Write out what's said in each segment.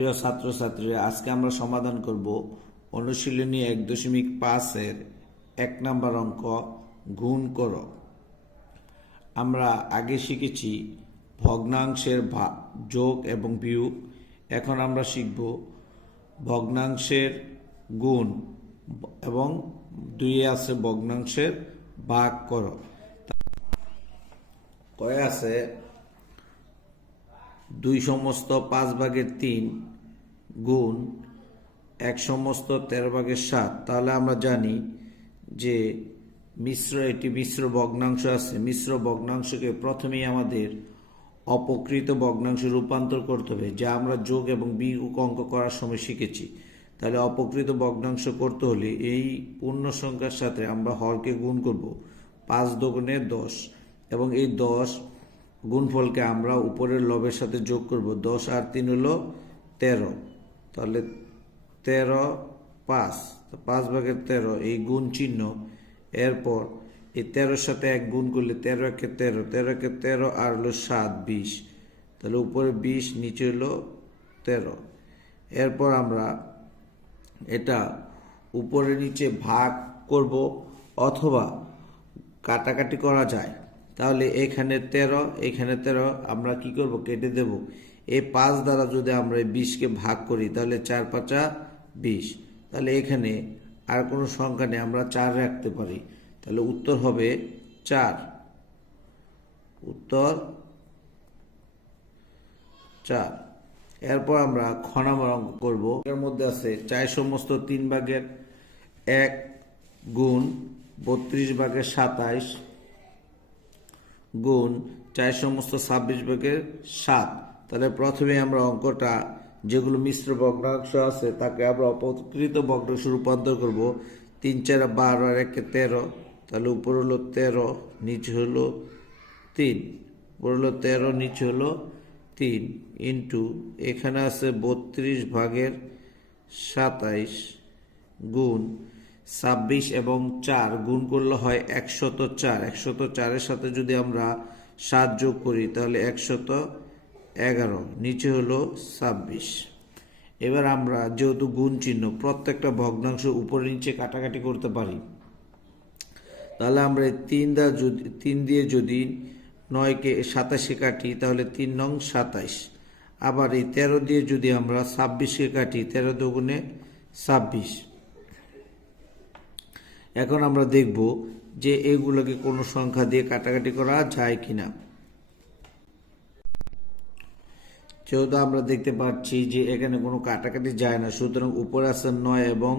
প্রিয় ছাত্রছাত্রীরা, আজকে আমরা সমাধান করব অনুশীলনী 1.5-এর 1 নম্বর অঙ্ক গুণ করো। আমরা আগে শিখেছি ভগ্নাংশের যোগ এবং বিয়োগ। এখন আমরা শিখব ভগ্নাংশের গুণ এবং 2 আছে ভগ্নাংশের ভাগ করো। কয়ে আছে 2 সমস্ত 5/3 গুণ 1 সমস্ত 13/7। তাহলে আমরা জানি যে এটি মিশ্র ভগ্নাংশ আছে। মিশ্র ভগ্নাংশকে প্রথমেই আমাদের অপকৃত ভগ্নাংশে রূপান্তর করতে হবে, যা আমরা যোগ এবং বিয়োগ অঙ্ক করার সময় শিখেছি। তাহলে অপকৃত ভগ্নাংশ করতে হলে এই পূর্ণ সংখ্যার সাথে আমরা হরকে গুণ করব। 5 দুগুণে 10 এবং এই 10 গুণফলকে আমরা উপরের লবের সাথে যোগ করব। 10 আর 3 হলো 13। তাহলে 13 5, 5/13 এই গুণ চিহ্ন। এরপর এই 13-র সাথে 1 গুণ করলে 13 একে 13, 13 একে 13 আর হলো 7 20। তাহলে উপরে 20, নিচে হলো 13। এরপর আমরা এটা উপরে নিচে ভাগ করব অথবা কাটাকাটি করা যায়। তাহলে এখানে 13, এখানে 13 আমরা কি করব, কেটে দেব। এই 5 দ্বারা যদি আমরা 20কে ভাগ করি তাহলে 4 5 20। তাহলে এখানে আর কোনো সংখ্যা নেই, আমরা 4 রাখতে পারি। তাহলে উত্তর হবে 4। উত্তর 4। এরপর আমরা খ নম্বর অঙ্ক করব। এর মধ্যে আছে 4 সমস্ত 3/1 গুণ 32/27 গুণ 4 সমস্ত 26/7। তাহলে প্রথমে আমরা অঙ্কটা যেগুলো মিশ্র ভগ্নাংশ আছে তাকে আমরা অপকৃত ভগ্নাংশে রূপান্তর করব। 3 4 12 আর 1 13। তাহলে উপর হলো 13, নিচে হলো 3। উপর হলো 13, নিচে হলো 3 ইন্টু এখানে আছে 32/27 গুণ 26 এবং 4 গুণ করলে হয় 104। 104-এর সাথে যদি আমরা 7 যোগ করি তাহলে 111, নিচে হলো 26। এবার আমরা যেহেতু গুণ চিহ্ন, প্রত্যেকটা ভগ্নাংশ উপরে নিচে কাটাকাটি করতে পারি। তাহলে আমরা 3 দিয়ে যদি 9কে 27-এ কাটি তাহলে 3 নং 27। আবার এই 13 দিয়ে যদি আমরা 26কে কাটি, 13 দুগুণে 26। এখন আমরা দেখব যে এগুলোকে কোনো সংখ্যা দিয়ে কাটাকাটি করা যায় কিনা। যেহেতু আমরা দেখতে পাচ্ছি যে এখানে কোনো কাটাকাটি যায় না, সুতরাং উপরে আছে 9 এবং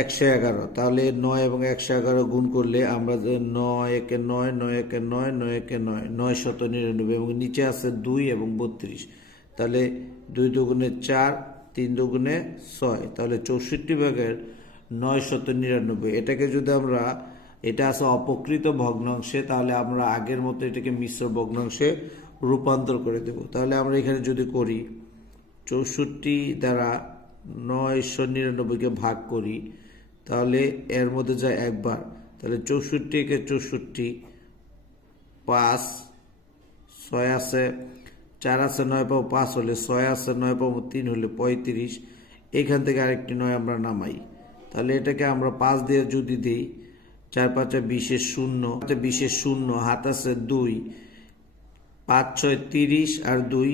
111। তাহলে 9 এবং 111 গুণ করলে আমরা 9 একে 9, 9 একে 9, 9 একে 9, 999 এবং নিচে আছে 2 এবং 32। তাহলে 2 দুগুণে 4, 3 দুগুণে 6। তাহলে 64/999। এটাকে যদি আমরা, এটা আছে অপকৃত ভগ্নাংশে, তাহলে আমরা আগের মতো এটাকে মিশ্র ভগ্নাংশে রূপান্তর করে দেব। তাহলে আমরা এখানে যদি করি 64 দ্বারা 999কে ভাগ করি তাহলে এর মধ্যে যায় একবার। তাহলে 64 একে 64, 5 6 আছে, 4 আছে, 9 পাবো 5 হলে, 6 আছে, 9 পাবো 3 হলে 35। এখান থেকে আরেকটি 9 আমরা নামাই। তাহলে এটাকে আমরা 5 দিয়ে যদি দিই, 4 5 20-এর 0, 20-এর 0, হাত আছে 2, 5 6 30 আর 2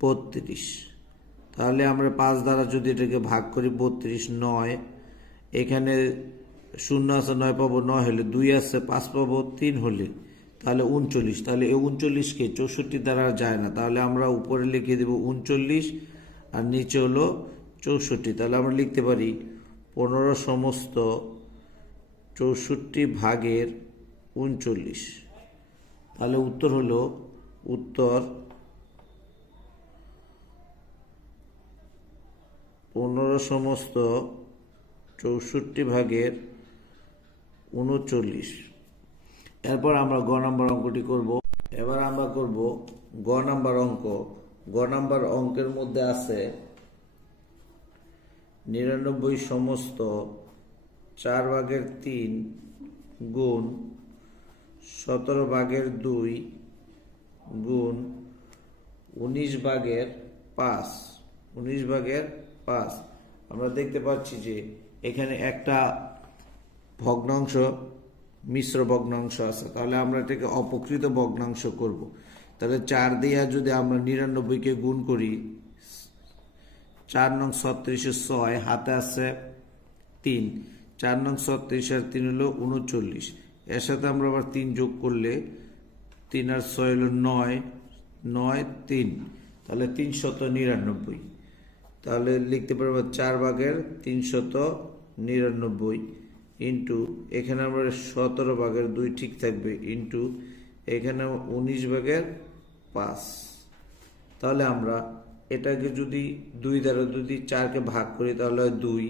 32। তাহলে আমরা 5 দ্বারা যদি এটাকে ভাগ করি 32, 9 এখানে 0 আছে, 9 পাবো 9 হলে, 2 আছে, 5 পাবো 3 হলে, তাহলে 39। তাহলে এই 39কে 64 দ্বারা যায় না, তাহলে আমরা উপরে লিখে দেব 39 আর নিচে হলো 64। তাহলে আমরা লিখতে পারি 15 সমস্ত 64/39। তাহলে উত্তর হলো, উত্তর 15 সমস্ত 64/39। এরপর আমরা গ নম্বর অঙ্কটি করব। এবার আমরা করব গ নম্বর অঙ্ক। গ নম্বর অঙ্কের মধ্যে আছে 99 সমস্ত 4/3 গুণ 17/2 গুণ 19/5 19/5। আমরা দেখতে পাচ্ছি যে এখানে একটা ভগ্নাংশ মিশ্র ভগ্নাংশ আছে, তাহলে আমরা এটাকে অপকৃত ভগ্নাংশ করব। তাহলে 4 দিয়ে যদি আমরা 99কে গুণ করি, 4 নং 36 6, হাতে আছে 3, 4 নং 36 আর 3 হলো 39, এর সাথে আমরা আবার 3 যোগ করলে 3 আর 6 হলো 9, 9 3, তাহলে 399। তাহলে লিখতে পারবো 4/399 ইন্টু, এখানে আমরা 17/2 ঠিক থাকবে, ইন্টু এখানে 19/5। তাহলে আমরা এটাকে যদি 2 দ্বারা যদি 4কে ভাগ করি তাহলে হয় 2।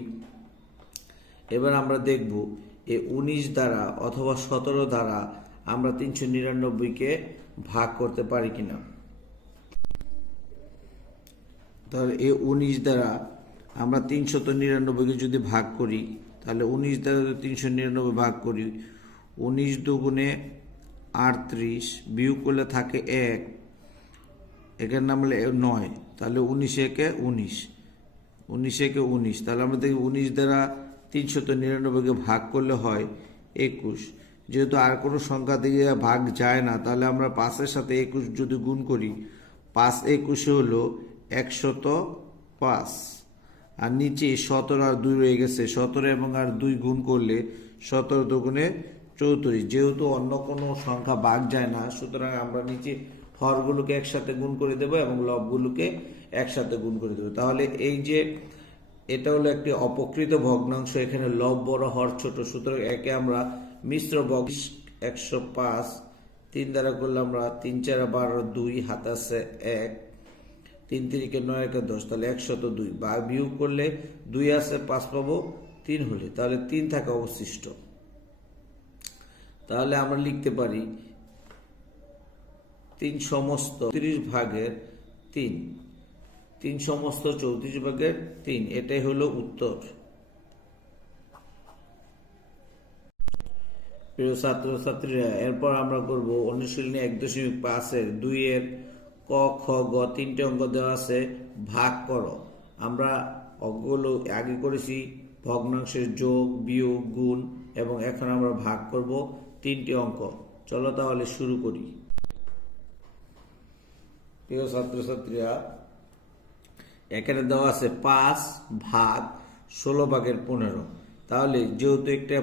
এবার আমরা দেখব এই 19 দ্বারা অথবা 17 দ্বারা আমরা 399কে ভাগ করতে পারি কিনা। তাহলে এই 19 দ্বারা আমরা 399কে যদি ভাগ করি, তাহলে 19 দ্বারা যদি 399 ভাগ করি, 19 দুগুণে 38, বিয়োগ করলে থাকে 1, এখানে নামলে 9, তাহলে 19 একে 19, 19 একে 19। তাহলে আমরা দেখি 19 দ্বারা 399কে ভাগ করলে হয় 21। যেহেতু আর কোনো সংখ্যা থেকে ভাগ যায় না, তাহলে আমরা 5-এর সাথে 21 যদি গুণ করি, 5 21 হলো 105। আর নিচে 17 আর 2 রয়ে গেছে, 17 এবং আর 2 গুণ করলে 17 দুগুণে 34। যেহেতু অন্য কোনো সংখ্যা ভাগ যায় না, সুতরাং আমরা নিচে হরগুলোকে একসাথে গুণ করে দেব এবং লবগুলোকে একসাথে গুণ করে দেব। তাহলে এই যে এটা হলো একটি অপকৃত ভগ্নাংশ, এখানে লব বড় হর ছোট, সুতরাং একে আমরা মিশ্র ভগ্নাংশ 105। 3 দ্বারা করলে আমরা 3 4 12, 2 হাতে আছে 1, 3 3 9 1 10, তাহলে 102। বা বিয়োগ করলে 2 আছে 5 পাবো 3 হলে, তাহলে 3 থাকে অবশিষ্ট। তাহলে আমরা লিখতে পারি 3 সমস্ত 30/3, 3 সমস্ত 34/3, এটাই হলো উত্তর। প্রিয় ছাত্রছাত্রীরা, এরপর আমরা করব অনুশীলনী 1.5-এর 2 এর ক খ গ 3টে অঙ্ক দেওয়া আছে, ভাগ করো। আমরা অঙ্কগুলো আগে করেছি ভগ্নাংশের যোগ, বিয়োগ, গুণ, এবং এখন আমরা ভাগ করব 3টি অঙ্ক। চলো তাহলে শুরু করি। প্রিয় ছাত্রছাত্রীরা, এখানে দেওয়া আছে 5/16/15। তাহলে যেহেতু একটা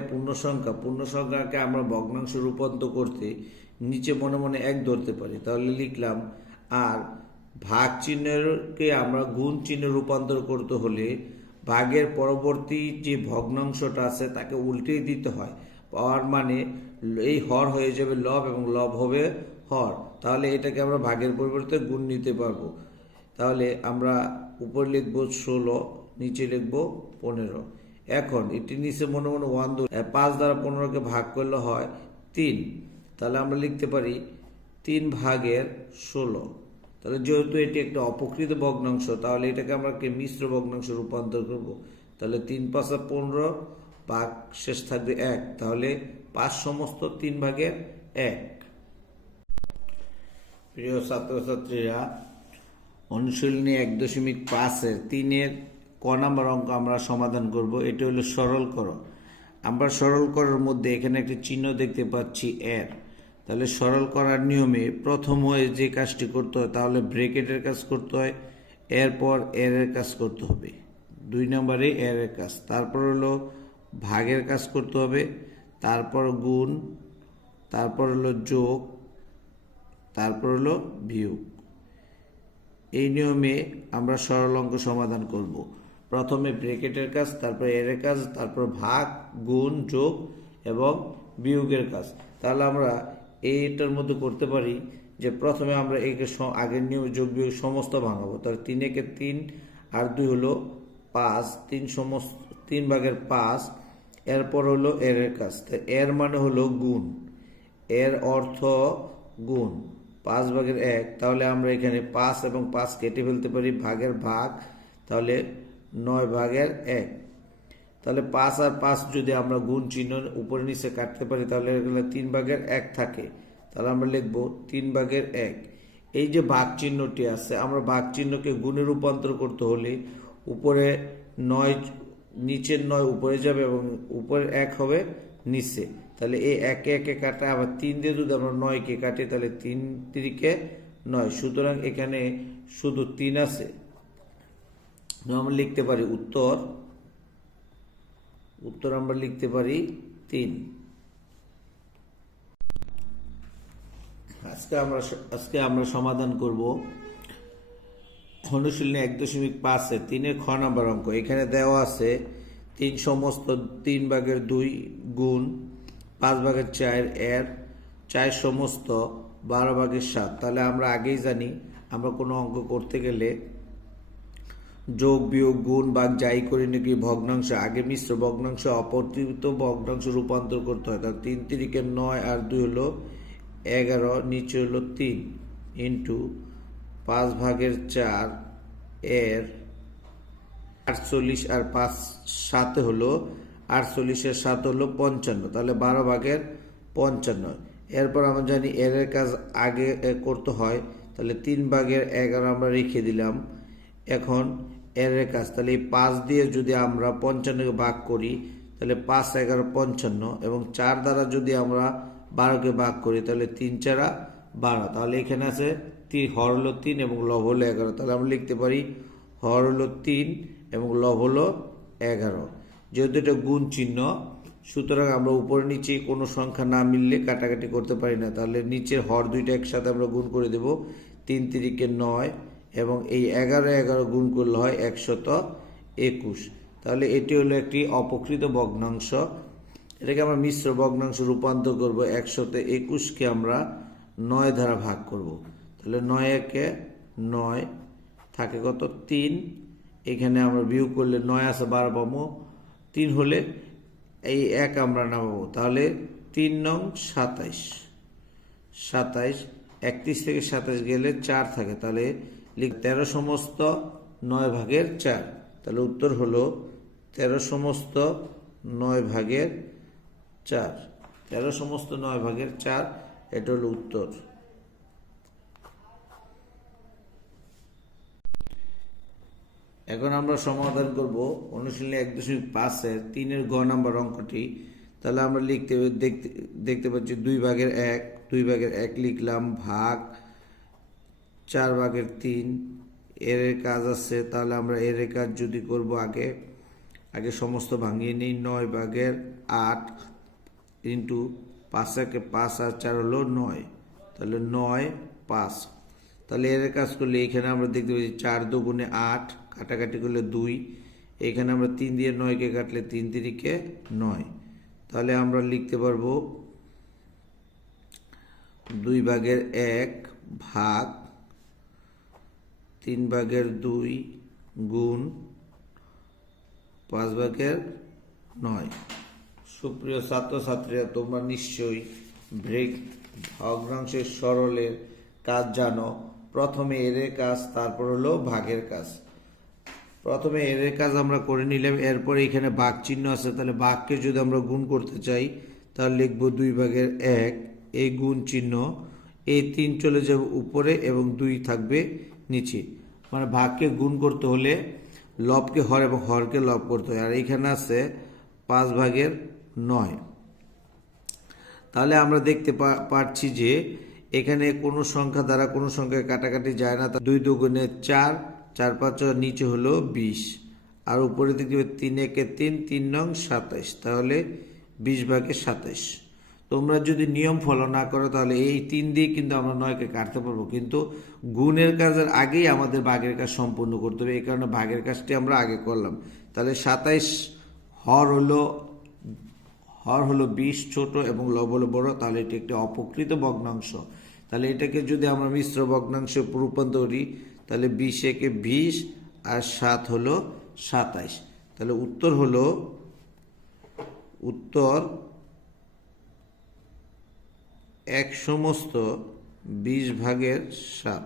পূর্ণ সংখ্যাকে আমরা ভগ্নাংশে রূপান্তর করতে নিচে মনে মনে 1 ধরতে পারি, তাহলে লিখলাম। আর ভাগ চিহ্নকে আমরা গুণ চিহ্নে রূপান্তর করতে হলে ভাগের পরবর্তী যে ভগ্নাংশটা আছে তাকে উল্টেই দিতে হয়। পাওয়ার মানে এই হর হয়ে যাবে লব এবং লব হবে হর, তাহলে এটাকে আমরা ভাগের পরিবর্তে গুণ নিতে পারবো। তাহলে আমরা উপরে লিখবো 16, নিচে লিখবো 15। এখন এটি নিচে মনে মনে 1 5 দ্বারা 15কে ভাগ করলে হয় 3, তাহলে আমরা লিখতে পারি 3/16। তাহলে যেহেতু এটি একটা অপকৃত ভগ্নাংশ, তাহলে এটাকে আমরা মিশ্র ভগ্নাংশ রূপান্তর করব। তাহলে 3 5 15, ভাগ শেষ থাকবে 1, তাহলে 5 সমস্ত 3/1। প্রিয় ছাত্রছাত্রীরা, অনুশীলনী 1.5-এর 3 এর ক নাম্বার অঙ্ক আমরা সমাধান করব। এটা হলো সরল করো। আমরা সরল করার মধ্যে এখানে একটি চিহ্ন দেখতে পাচ্ছি এর। তাহলে সরল করার নিয়মে প্রথম হয়ে যে কাজটি করতে হয়, তাহলে ব্র্যাকেটের কাজ করতে হয়, এরপর এর কাজ করতে হবে, 2 নম্বরে এর কাজ, তারপর হলো ভাগের কাজ করতে হবে, তারপর গুণ, তারপর হলো যোগ, তারপর হলো বিয়োগ। এই নিয়মে আমরা সরল অঙ্ক সমাধান করব। প্রথমে ব্র্যাকেটের কাজ, তারপর এর কাজ, তারপর ভাগ, গুণ, যোগ এবং বিয়োগের কাজ। তাহলে আমরা এইটার মধ্যে করতে পারি যে প্রথমে আমরা একে আগের নিয়ম যোগ বিয়োগ সমস্ত ভাঙাবো। তাহলে 3 একে 3 আর 2 হলো 5, 3/5। এরপর হলো এর কাজ, এর মানে হলো গুণ, এর অর্থ গুণ, 5/1। তাহলে আমরা এখানে 5 এবং 5 কেটে ফেলতে পারি, ভাগের ভাগ, তাহলে 9/1। তাহলে 5 আর 5 যদি আমরা গুণ চিহ্ন উপরে নিচে কাটতে পারি, তাহলে এগুলো 3/1 থাকে। তাহলে আমরা লিখবো 3/1। এই যে ভাগ চিহ্নটি আছে, আমরা ভাগ চিহ্নকে গুণে রূপান্তর করতে হলে উপরে 9, নিচের 9 উপরে যাবে এবং উপরের 1 হবে নিচে। তাহলে এই একে একে কাটা, আবার 3 দিয়ে যদি আমরা 9কে কাটি তাহলে 3 3কে 9, সুতরাং এখানে শুধু 3 আছে। আমরা লিখতে পারি উত্তর আমরা লিখতে পারি 3। আজকে আমরা সমাধান করব অনুশীলনী 1.5 3-এর খ নাম্বার অঙ্ক। এখানে দেওয়া আছে 3 সমস্ত 3/2 গুণ 5/4 এর 4 সমস্ত 12/7। তাহলে আমরা আগেই জানি আমরা কোনো অঙ্ক করতে গেলে যোগ বিয়োগ গুণ ভাগ যাই করি নাকি ভগ্নাংশ, আগে মিশ্র ভগ্নাংশ অপরিবর্তিত ভগ্নাংশ রূপান্তর করতে হয়। তাহলে 3 3-কে 9 আর 2 হলো 11, নিচে হলো 3 ইন্টু 5/4 এর 48 আর 5 7 হলো 48 এর 7 হলো 55, তাহলে 12/55। এরপর আমরা জানি এর কাজ আগে করতে হয়, তাহলে 3/11 আমরা রেখে দিলাম। এখন এর কাজ, তাহলে এই 5 দিয়ে যদি আমরা 55কে ভাগ করি তাহলে 5 11 55, এবং 4 দ্বারা যদি আমরা 12কে ভাগ করি তাহলে 3 4 12। তাহলে এখানে আছে হর হলো 3 এবং লব হলো 11। তাহলে আমরা লিখতে পারি হর হলো 3 এবং লব হলো 11। যেহেতু এটা গুণ চিহ্ন, সুতরাং আমরা উপরে নিচে কোনো সংখ্যা না মিললে কাটাকাটি করতে পারি না। তাহলে নিচের হর দুইটা একসাথে আমরা গুণ করে দেব। 3 3-কে 9 এবং এই 11 11 গুণ করলে হয় 121। তাহলে এটি হলো একটি অপকৃত ভগ্নাংশ। এটাকে আমরা মিশ্র ভগ্নাংশ রূপান্তর করব। 121কে আমরা 9 দ্বারা ভাগ করব। তাহলে 9 একে 9 থাকে কত 3, এখানে আমরা বিয়োগ করলে 9 আছে 12 পাবো, 3 হলে এই 1 আমরা নামাবো। তাহলে 3 নং 27, 31 থেকে 27 গেলে 4 থাকে, তাহলে 13 সমস্ত 9/4। তাহলে উত্তর হলো 13 সমস্ত 9/4, 13 সমস্ত 9/4, এটা হলো উত্তর। এখন আমরা সমাধান করব অনুশীলনী 1.5-এর 3-এর গ নাম্বার অঙ্কটি। তাহলে আমরা দেখতে পাচ্ছি 2/1, 2/1 লিখলাম, ভাগ 4/3। এর কাজ আছে, তাহলে আমরা এর কাজ যদি করব আগে সমস্ত ভাঙিয়ে নিই। 9/8 ইন্টু 5 একে 5 আর 4 হলো 9, তাহলে 9 5। তাহলে এর কাজ করলে এখানে আমরা দেখতে পাচ্ছি 4 2 8, কাটাকাটি করলে 2, এখানে আমরা 3 দিয়ে 9কে কাটলে 3 3-কে 9। তাহলে আমরা লিখতে পারবো 2/1 ভাগ 3/2 গুণ 5/9। সুপ্রিয় ছাত্রছাত্রীরা, তোমরা নিশ্চয়ই ভগ্নাংশের সরলের কাজ জানো। প্রথমে এর কাজ, তারপর হলো ভাগের কাজ। প্রথমে এর কাজ আমরা করে নিলাম, এরপর এখানে ভাগ চিহ্ন আছে, তাহলে ভাগকে যদি আমরা গুণ করতে চাই তাহলে লিখবো 2/1, এই গুণ চিহ্ন, এই 3 চলে যাবে উপরে এবং 2 থাকবে নিচে। মানে ভাগকে গুণ করতে হলে লবকে হর এবং হরকে লব করতে হয়। আর এখানে আছে 5/9। তাহলে আমরা দেখতে পাচ্ছি যে এখানে কোনো সংখ্যা দ্বারা কোনো সংখ্যায় কাটাকাটি যায় না। 2 2 4, 4 5 নিচে হলো 20, আর উপরে দেখতে 3 1 3, 3 নং 27, তাহলে 20/27। তোমরা যদি নিয়ম ফলো না করো তাহলে এই 3 দিয়ে কিন্তু আমরা 9কে কাটতে পারবো, কিন্তু গুণের কাজের আগেই আমাদের ভাগের কাজ সম্পূর্ণ করতে হবে। এই কারণে ভাগের কাজটি আমরা আগে করলাম। তাহলে 27 হর হলো 20 ছোট এবং লব হলো বড়, তাহলে এটি একটি অপকৃত ভগ্নাংশ। তাহলে এটাকে যদি আমরা মিশ্র ভগ্নাংশে রূপান্তর করি তাহলে 20 একে 20 আর 7 হলো 27। তাহলে উত্তর হলো 1/20 7।